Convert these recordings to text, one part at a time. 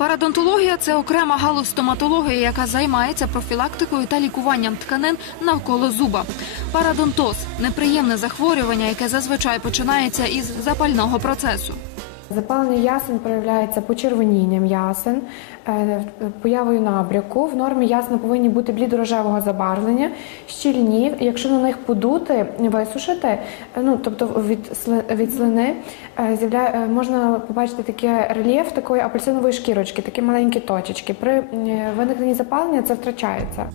Парадонтологія це окрема галузь стоматології, яка займається профілактикою та лікуванням тканин навколо зуба. Парадонтоз неприємне захворювання, яке зазвичай починається із запального процесу. Запалення ясен проявляється почервонінням ясен, е, появою набряку. В нормі ясна повинні бути блідорожевого забарвлення, щільні. Якщо на них подути, висушити, ну тобто від від слини, е, е, можна побачити таке рельєф такої апельсинової шкірочки, такі маленькі точечки. При виникненні запалення це втрачається.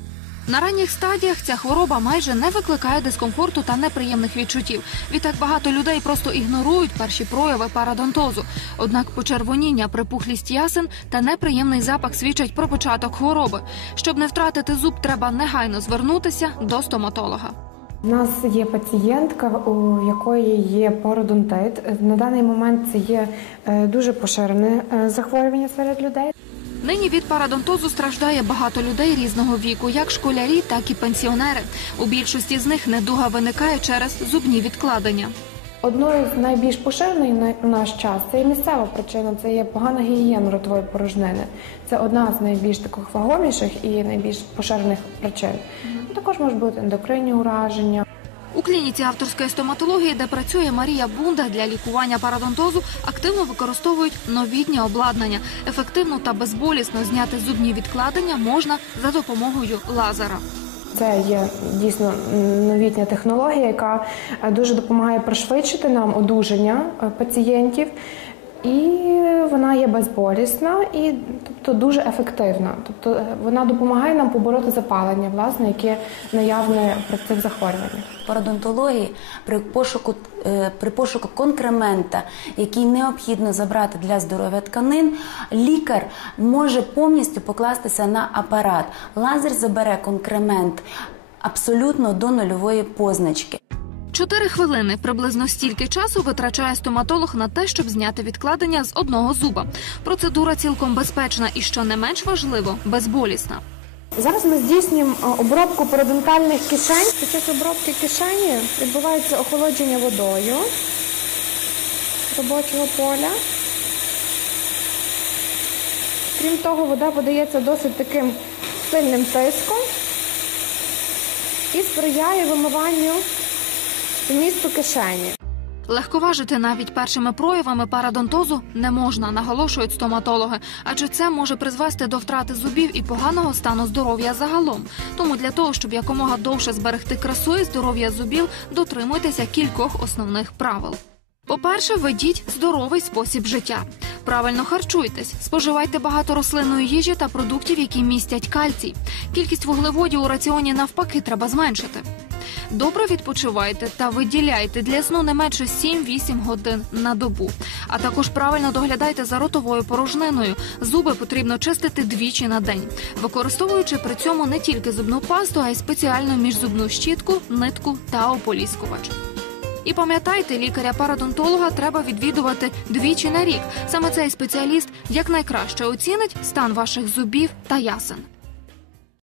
На ранніх стадіях ця хвороба майже не викликає дискомфорту та неприємних відчуттів. Відтак багато людей просто ігнорують перші прояви парадонтозу. Однак почервоніння, припухлість ясен та неприємний запах свідчать про початок хвороби. Щоб не втратити зуб, треба негайно звернутися до стоматолога. У нас є пацієнтка, у якої є пародонтит. На даний момент це є е, дуже поширене е, захворювання серед людей. Нині від парадонтозу страждає багато людей різного віку, як школярі, так і пенсіонери. У більшості з них недуга виникає через зубні відкладення. Одною з найбільш поширених на наш час це є місцева причина, це є погана гігієна ротової порожнини. Це одна з найбільш таких вагоміших і найбільш поширених причин. Також можуть бути ендокринні ураження. У клініці авторської стоматології, де працює Марія Бунда для лікування парадонтозу, активно використовують новітнє обладнання. Ефективно та безболісно зняти зубні відкладення можна за допомогою лазера. Це є дійсно новітня технологія, яка е, дуже допомагає пришвидшити нам одужання е, пацієнтів. І вона є безболісна і тобто дуже ефективна. Тобто е, вона допомагає нам побороти запалення, власне, яке наявне при цих захворюваннях. парадонтології при пошуку, е, при пошуку конкремента, який необхідно забрати для здоров'я тканин, лікар може повністю покластися на апарат. Лазер забере конкремент абсолютно до нульової позначки. Чотири хвилини приблизно стільки часу витрачає стоматолог на те, щоб зняти відкладення з одного зуба. Процедура цілком безпечна і, що не менш важливо, безболісна. Зараз ми здійснюємо е, обробку парадонтальних кишень. Під час обробки кишені відбувається охолодження водою робочого поля. Крім того, вода подається досить таким сильним тиском і сприяє вимиванню змісту кишені. Легковажити навіть першими проявами парадонтозу не можна, наголошують стоматологи, адже це може призвести до втрати зубів і поганого стану здоров'я загалом. Тому для того, щоб якомога довше зберегти красу і здоров'я зубів, дотримуйтеся кількох основних правил. По-перше, ведіть здоровий спосіб життя. Правильно харчуйтесь, споживайте багато рослинної їжі та продуктів, які містять кальцій. Кількість вуглеводів у раціоні навпаки треба зменшити. Добре відпочивайте та виділяйте для сну не менше 7-8 годин на добу. А також правильно доглядайте за ротовою порожниною. Зуби потрібно чистити двічі на день, використовуючи при цьому не тільки зубну пасту, а й спеціальну міжзубну щітку, нитку та ополіскувач. І пам'ятайте, лікаря-парадонтолога треба відвідувати двічі на рік. Саме цей спеціаліст якнайкраще оцінить стан ваших зубів та ясен.